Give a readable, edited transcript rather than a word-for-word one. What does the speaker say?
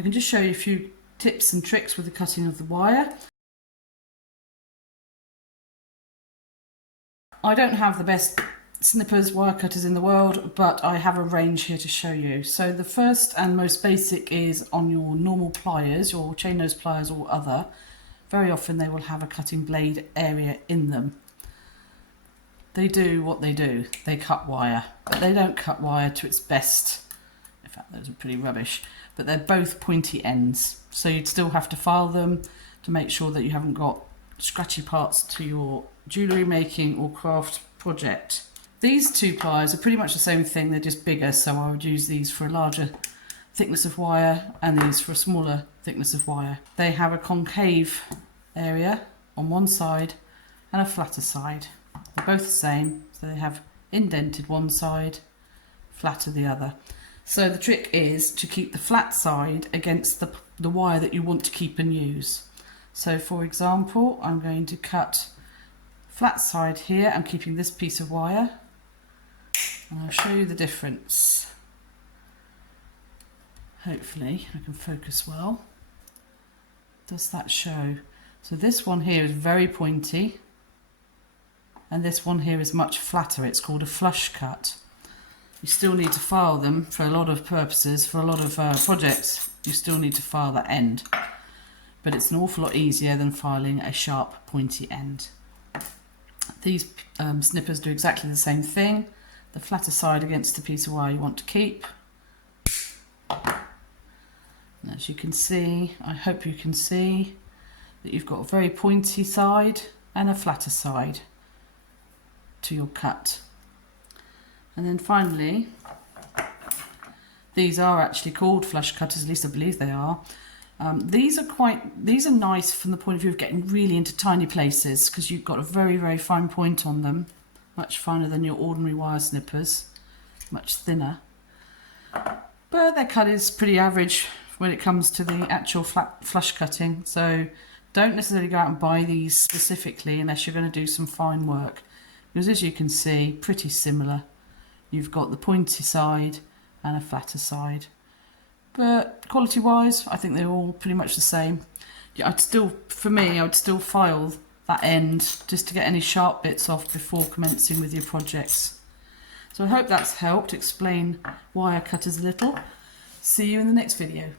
I can just show you a few tips and tricks with the cutting of the wire. I don't have the best snippers, wire cutters in the world, but I have a range here to show you. So the first and most basic is on your normal pliers, your chain nose pliers or other. Very often they will have a cutting blade area in them. They do what they do, they cut wire, but they don't cut wire to its best. In fact, those are pretty rubbish, but they're both pointy ends. So you'd still have to file them to make sure that you haven't got scratchy parts to your jewellery making or craft project. These two pliers are pretty much the same thing, they're just bigger, so I would use these for a larger thickness of wire and these for a smaller thickness of wire. They have a concave area on one side and a flatter side. They're both the same, so they have indented one side, flatter the other. So the trick is to keep the flat side against the wire that you want to keep and use. So for example, I'm going to cut flat side here. I'm keeping this piece of wire and I'll show you the difference. Hopefully I can focus well. Does that show? So this one here is very pointy and this one here is much flatter. It's called a flush cut. You still need to file them for a lot of purposes, for a lot of projects. You still need to file that end. But it's an awful lot easier than filing a sharp pointy end. These snippers do exactly the same thing. The flatter side against the piece of wire you want to keep. And as you can see, I hope you can see that you've got a very pointy side and a flatter side to your cut. And then finally, these are actually called flush cutters, at least I believe they are. These are nice from the point of view of getting really into tiny places because you've got a very, very fine point on them, much finer than your ordinary wire snippers, much thinner. But their cut is pretty average when it comes to the actual flush cutting, so don't necessarily go out and buy these specifically unless you're going to do some fine work, because as you can see, pretty similar. You've got the pointy side and a flatter side. But quality-wise, I think they're all pretty much the same. Yeah, I would still file that end just to get any sharp bits off before commencing with your projects. So I hope that's helped explain wire cutters a little. See you in the next video.